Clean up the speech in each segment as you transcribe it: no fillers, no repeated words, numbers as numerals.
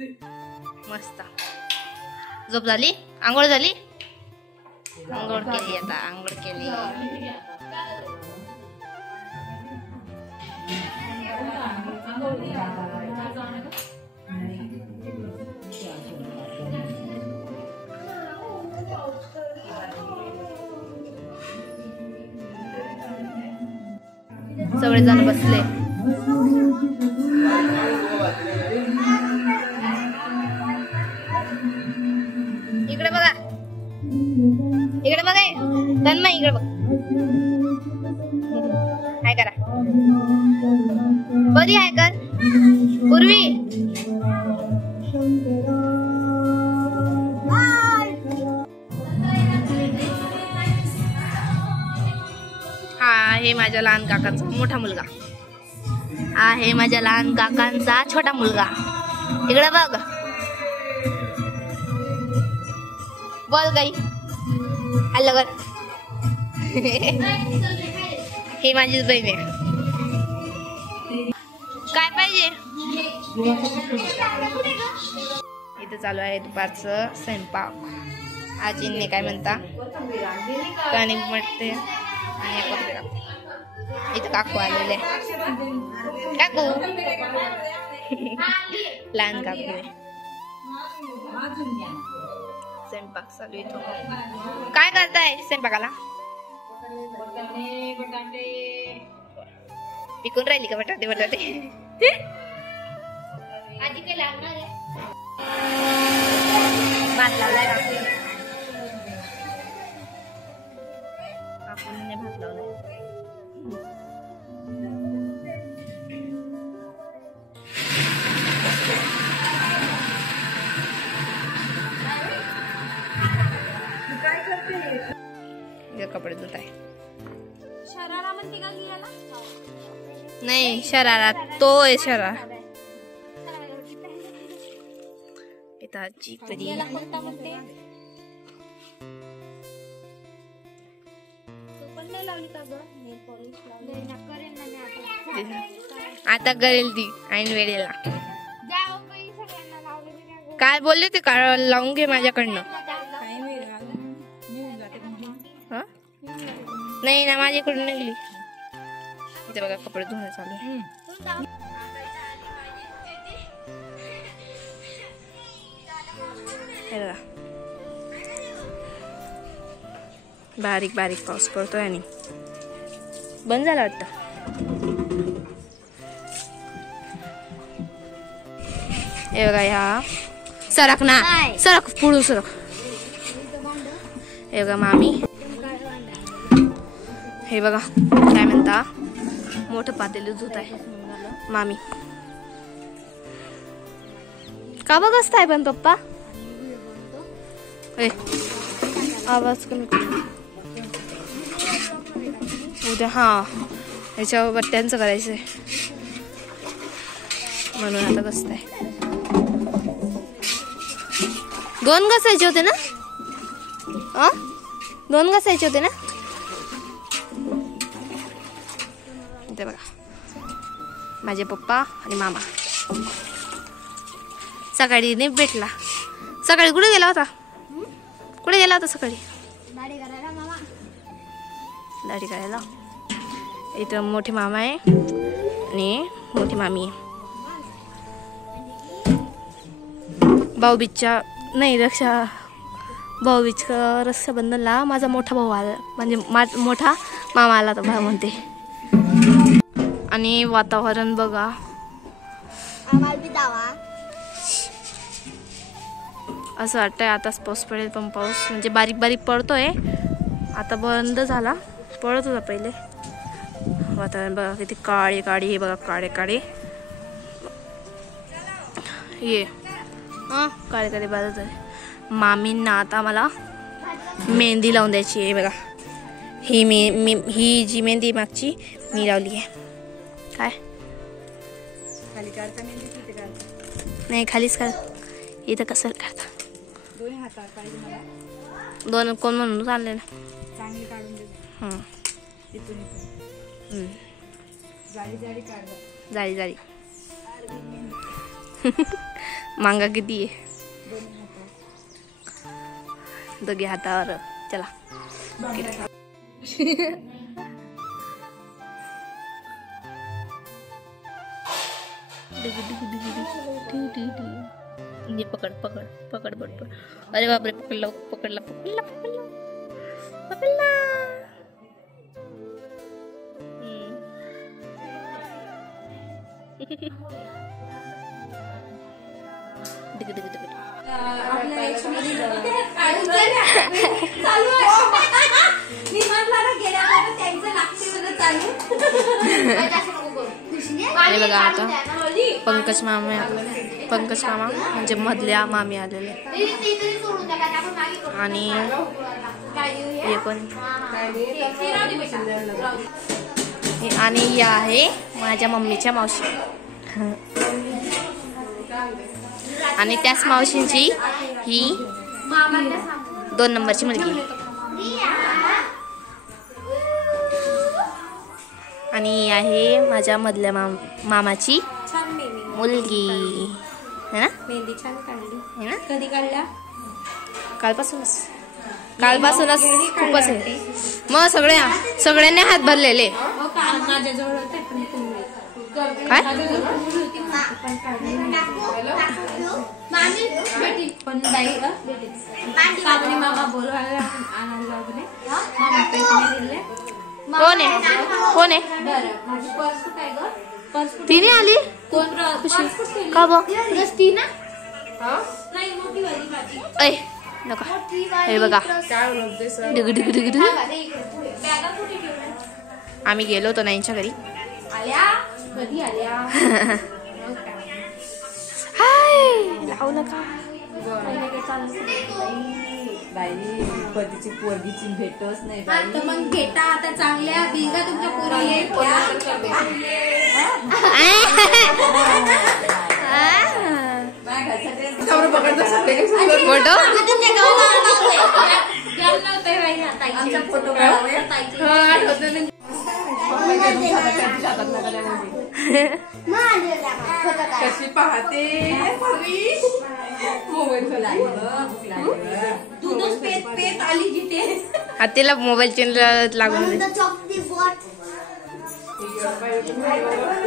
मस्त झोप झाली. आंघोळ झाली. आंघोळ केली. आता आंघोळ केली. सगळेजण बसले. इकडे बघा. इकडे बघा. तन्मय इकडे बघ. हाय करा. बरी हाय कर. पूर्वी हे माझ्या लहान काकांचा मोठा मुलगा. आहे माझ्या लहान काकांचा छोटा मुलगा. इकडे बघ. बोल गाई. हॅलो कर. हे माझीच बहीण आहे. काय पाहिजे. इथे चालू आहे दुपारचं स्वयंपाक. आजींनी काय म्हणता कणिक मटते आणि इथं काकू आलेले. काकू लहान काकू आहे. स्वयंपाक चालू इथं. काय करताय स्वयंपाकाला. पिकून राहिली का बटाटे. बटाटे आजी काय लागणार आहे. भात लावलाय काकूने. भात लावलाय. कपडे धुत आहे. शरारा म्हणते का घ्यायला. नाही शरारा तो आहे. शरारा पिताची परी. आता करेल ती ऐन वेळेला. काय बोलले ते काळ लावून घे माझ्याकडनं. नाही ना माझ्याकडून निघली. इथे बघा कपडे धुणं चालू आहे. बारीक बारीक पाऊस पडतोय आणि बंद झाला वाटतं. हे बघा. ह्या सरक ना. सरक पुढू सरक. हे बघा मामी. हे बघा काय म्हणता मोठं पातेलं धुत आहे मामी. का बघताय पण पप्पा. आवाज कमी. उद्या हा ह्याच्या बट्ट्यांचं करायचंय म्हणून आता कसं आहे. 2 घासायचे होते ना. 2 घासायचे होते ना. ते बघा माझे पप्पा आणि मामा. सकाळी नाही भेटला. सकाळी कुठे गेला होता. कुठे गेला होता सकाळी. दाढी करायला. इथं मोठे मामा आहे आणि मोठी मामी आहे. भाऊबीजच्या नाही भाऊबीजच्या रक्षाबंधनला माझा मोठा भाऊ आला. म्हणजे मोठा मामा आला तर भाऊ म्हणते. आणि वातावरण बघा. असं वाटतंय आताच पाऊस पडेल. पण पाऊस म्हणजे बारीक बारीक पडतोय. आता बंद झाला. पडत होता पहिले. वातावरण बघा किती काळे काळे. हे बघा काळे काळे. ये काळे काळे बाजत आहे. मामींना आता मला मेहंदी लावून द्यायची आहे. बघा ही जी मेहंदी मागची मी लावली आहे. काय खाली काढता नाही खालीच काढ. इथं कसं काढता. दोन्ही हातावर पाहिजे मला. 2 कोण म्हणून चालले ना. चांगली काढून दे. इथून जाळी जाळी काढ. जाळी जाळी मांगा किती आहे? दोघे हातावर. चला ये पकड़ पकड़ पकड़ पकड़. अरे बापरे, पकडला पकडला पकडला पकडला पकडला. हे बघा आता पंकज मामा म्हणजे मधल्या मामी आलेले. आणि हे पण आणि ही आहे माझ्या मम्मीच्या मावशी. आणि त्याच मावशींची ही 2 नंबरची मुलगी. आणि ही आहे माझ्या मधल्या मामाची मुलगी. है ना? मेहंदी छान काढली. है ना? कधी काढल्या? कालपासूनच खूपच आहे. मग सगळ्यांनी हात भरलेले. माझ्याजवळ होते पण काय पण बाई मामा बोलवायला आणायला लागले. मामा पैसे दिले. कोण आहे माझी पर्स काय ग? पर्स तिने आली कोण का बघ. नाही मोठी वाली माझी. ऐ नका. हे बघा डिग डिग डिग डिग. बॅगा कुठे ठेवल्या? आम्ही गेलो होतो नाईंच्या घरी. आल्या कधी आल्या? हाय लावलं का? कधीची पोरगीची भेटच नाही. तर मग भेटा आता चांगल्या बिगा तुमच्या पोरी. फोटो कशी पाहते दूधच पेत आली जिथे. तिला मोबाईल चॅनल लागून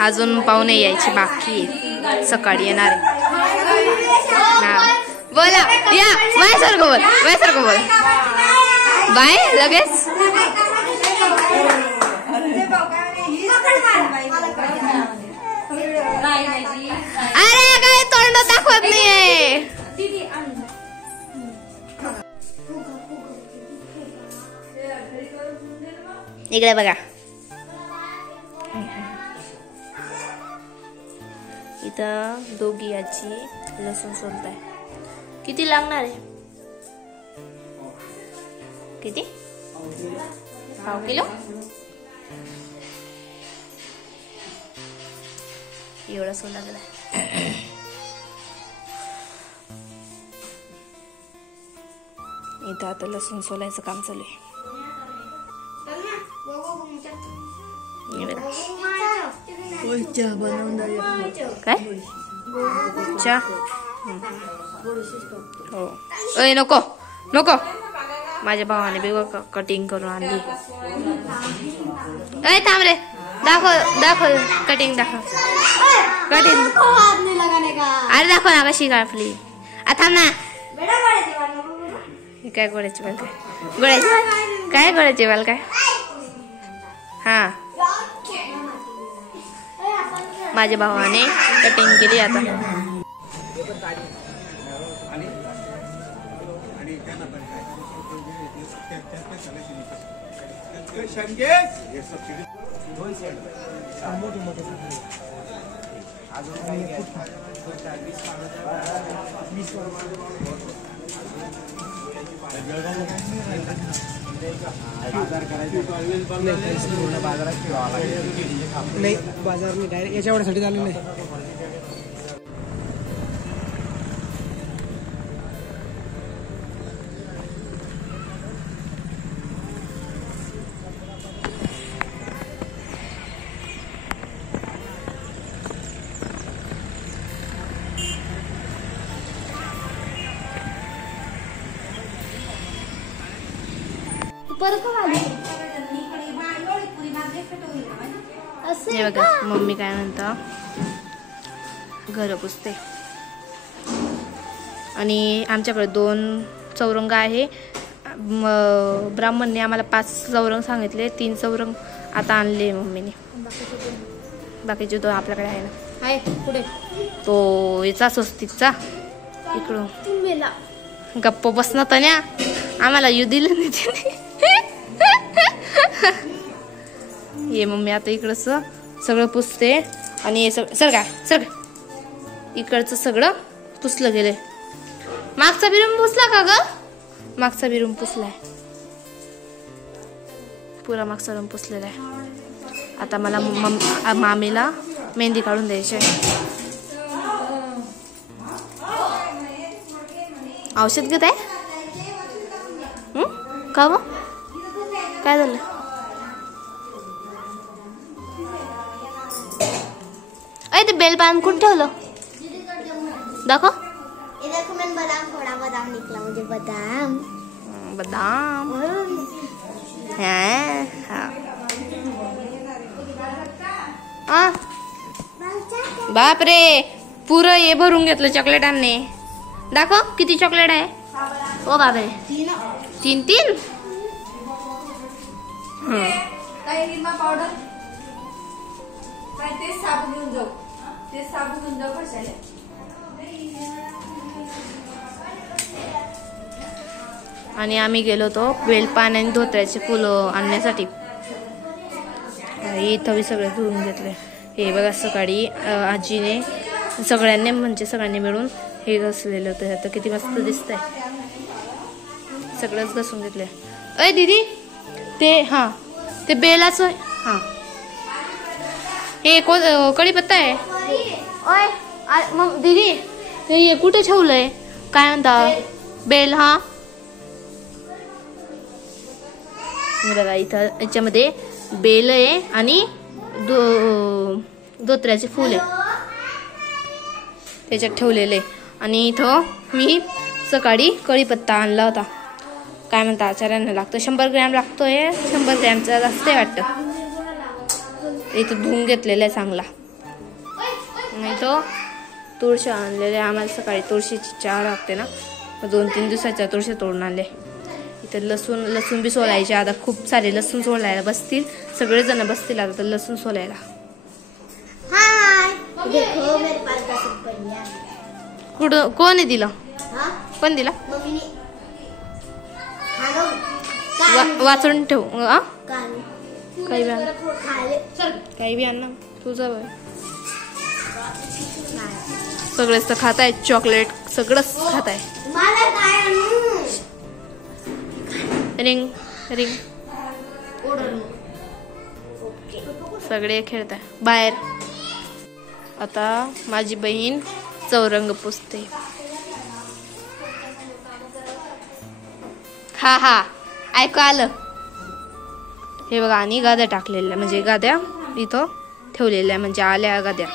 अजून पाहुणे यायची बाकी आहे. सकाळी येणार आहे. बोला या माझ्यासारखं बोल बाय लगेच. अरे काय तोंड दाखवत नाहीये. इकडे बघा. इथं दोघी याची लसूण सोलताय. किती लागणार आहे? किती? पाव किलो. एवढा सोला गेला. इथं आता लसूण सोलायचं काम चालू आहे. काय चहा? हो. अय नको नको. माझ्या भावाने बी कटिंग करून आणली. अय थांब रे. दाखव कटिंग दाखव. कटिंग अरे दाखव ना कशी कापली. थांब ना. काय गोळ्याची बाल काय गोळ्याची बाल काय. हा माझ्या भावाने कटिंग केली आता. नाही बाजार मी डायरेक्ट याच्या एवढ्यासाठी झालेलं नाही. हे बघा मम्मी काय म्हणता घर पुसते. आणि आमच्याकडे 2 चौरंग आहे. ब्राह्मणने आम्हाला 5 चौरंग सांगितले. 3 चौरंग आता आणले मम्मीने. बाकीचे 2 आपल्याकडे आहे ना. आहे पुढे तो याचा स्वस्तिकचा इकडून गप्प बसणं तन्या आम्हाला येऊ दिलं नाही तिने. ये मम्मी आता इकडचं सगळं पुसते. आणि सर इकडचं सगळं पुसलं गेलंय. मागचा बी रूम पुसला का ग? मागचा बी रूम पुसलाय. पुरा मागचा रूम पुसलेला आहे. आता मला मामीला मेहंदी काढून द्यायची आहे. औषध घेत आहे का ग? काय झालं? ते बेल पान कुठं ठेवलं दाखव. बदाम निकला म्हणजे बदाम बदाम. बाप रे पुरं हे भरून घेतलं चॉकलेटांनी. दाखव किती चॉकलेट आहे. ओ बापरे 3 काय निरमा पावडर काय ते साबण घेऊन जाऊ. ते साबण घेऊन जाऊ कशाला. आणि आम्ही गेलो होतो बेलपान आणि धोत्र्याचे फुलं आणण्यासाठी. इथं सगळे धुवून घेतले. हे बघा सकाळी आजीने सगळ्यांनी मिळून हे घासलेलं होतं. आता किती मस्त दिसतंय. सगळंच घासून घेतलंय. अय दीदी ते बेलाचं हे कढीपत्ता आहे. ओय मग दीदी ते हे कुठे ठेवलंय काय म्हणता बेल. बघा इथं याच्यामध्ये बेल आहे आणि धोत्र्याचे फूल आहे त्याच्यात ठेवलेले. आणि इथं मी सकाळी कढीपत्ता आणला होता. काय म्हणता आचार्यांना लागतो 100 ग्रॅम लागतोय. 100 ग्रॅमचा जास्त आहे वाटतं. इथं धुवून घेतलेला आहे चांगला. इथं तुळशी आणलेले. आम्हाला सकाळी तुळशीची चहा लागते ना. 2-3 दिवसाच्या तुळशी तोडून आणले. इथं लसूण बी सोलायचे. आता खूप सारे लसूण सोलायला बसतील. सगळेजण बसतील आता तर लसूण सोलायला. कुठं कोण दिलं? कोण दिला? वाचून ठेव. काही बी आण तुझं. सगळेच तर खाताय चॉकलेट. सगळंच खाताय. रिंग सगळे खेळताय बाहेर. आता माझी बहीण चौरंग पुसते. ऐकू आलं. हे बघा आणि गाद्या टाकलेल्या म्हणजे गाद्या इथं ठेवलेल्या म्हणजे आल्या गाद्या.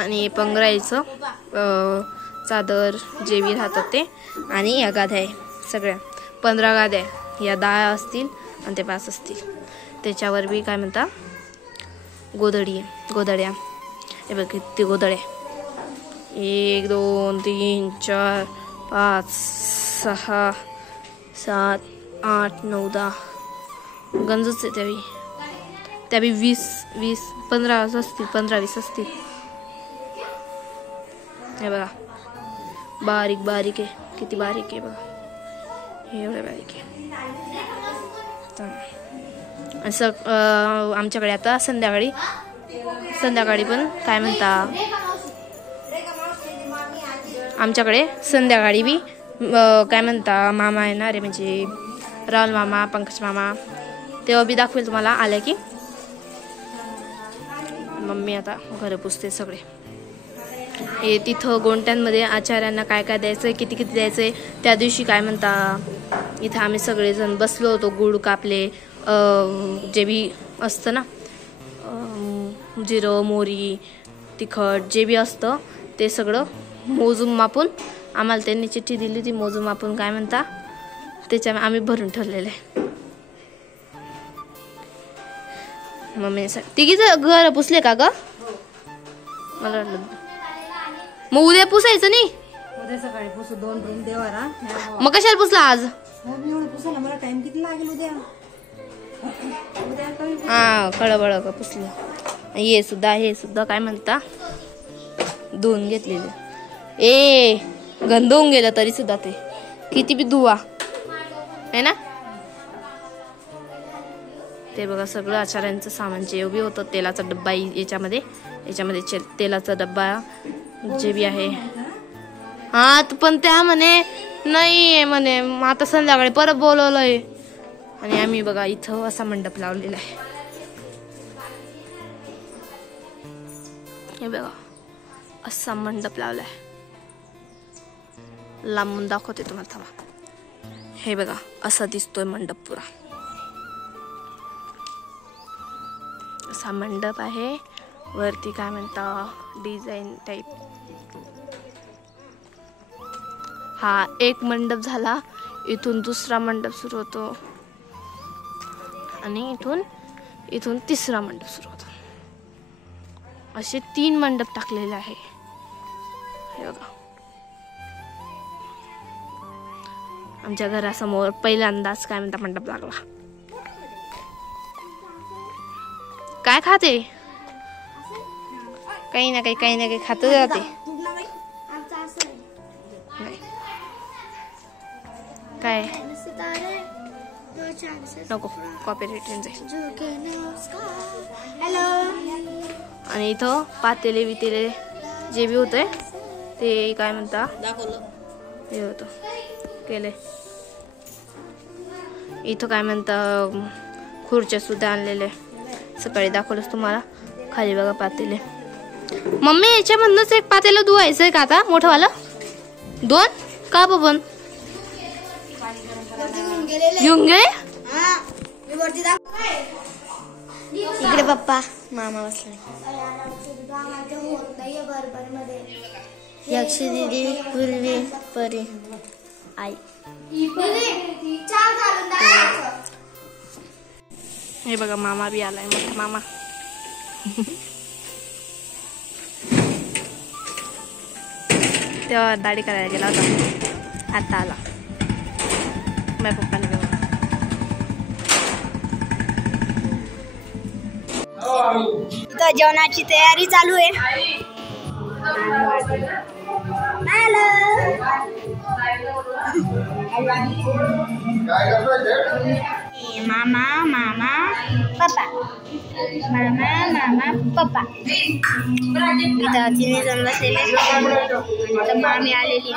आणि पंगरायचं चादर जे बी राहतात ते. आणि या गाद्या आहे सगळ्या 15 गाद्या. या 10 असतील आणि ते 5 असतील. त्याच्यावर बी काय म्हणता गोधड्या. हे बघ किती गोधड्या. 1 2 3 4 5 6 7 8 9 10 गंजच आहे. त्याबी 20 15 असतील. 15-20 असतील. हे बघा बारीक आहे. किती बारीक आहे बघा. हे एवढं बारीक आहे. आणि आमच्याकडे आता संध्याकाळी पण काय म्हणता आमच्याकडे संध्याकाळी बी काय म्हणता मामा येणार आहे म्हणजे राहुल मामा पंकज मामा. तेव्हा बी दाखवेल तुम्हाला आल्या की. मम्मी आता घर पुसते सगळे. हे तिथं गोंट्यांमध्ये आचार्यांना काय काय द्यायचं किती द्यायचंय. त्या दिवशी काय म्हणता इथं आम्ही सगळेजण बसलो होतो. गुळ कापले जे बी असतं ना जिरं मोहरी तिखट जे बी असतं ते सगळं मोजून मापून आम्हाला त्यांनी चिठ्ठी दिली ती मोजून मापून काय म्हणता त्याच्या आम्ही भरून ठेवलेले. मम्मीने तिघीचं घर पुसले का ग? मला वाटलं मग उद्या पुसायचं नाही. उद्या सकाळी पुसू 2 रूम देवारा. मग कशाला पुसला आज? एवढं पुसायला मला टाइम किती लागेल उद्या? हा कळबळ का पुसलं. हे सुद्धा काय म्हणता धुवून घेतलेलं. गंधवून गेलं तरी सुद्धा ते किती बी धुवा आहे ना. ते बघा सगळं आचार्यांचं सामान जे बी होतं. तेलाचा डब्बा याच्यामध्ये तेलाचा डब्बा जे बी आहे. हा पण त्या म्हणे नाही म्हणे आता संध्याकाळी परत बोलवलंय. आणि आम्ही बघा इथं असा मंडप लावलेला आहे. हे बघा असा मंडप लावलाय. लांबून दाखवते तुम्हाला थांबा. हे बघा असा दिसतोय मंडप पुरा. असा मंडप आहे. वरती काय म्हणता डिझाईन टाईप. हा एक मंडप झाला. इथून दुसरा मंडप सुरू होतो आणि इथून तिसरा मंडप सुरू होतो. असे 3 मंडप टाकलेले आहे. हे बघा आमच्या घरासमोर पहिल्यांदाच काय म्हणता मंडप लागला. काय खाते? काही ना काही खात जाते. काय नको कॉपीराइट येऊन जाईल. आणि इथं पातेले बितेले जे बी होते ते काय म्हणता हे होतं केले. इथं काय म्हणता खुर्च्या सुद्धा आणलेले. सकाळी दाखवलंच तुम्हाला. खाली बघा पातेले. मम्मी याच्यामधनच एक पातेलं धुवायचंय का आता मोठंवालं? 2 का बबन घेऊन गेले? इकडे पप्पा मामा बसले. यक्षी दीदी पूर्वी परी आई. हे बघा मामा बी आलाय मोठा मामा. तेव्हा दाढी करायला गेला होता. आता आला माझ्या पप्पाने बघा. तर जेवणाची तयारी चालू आहे. मामा मामा पप्पा इथं 3 जण बसलेले. मामी आलेली.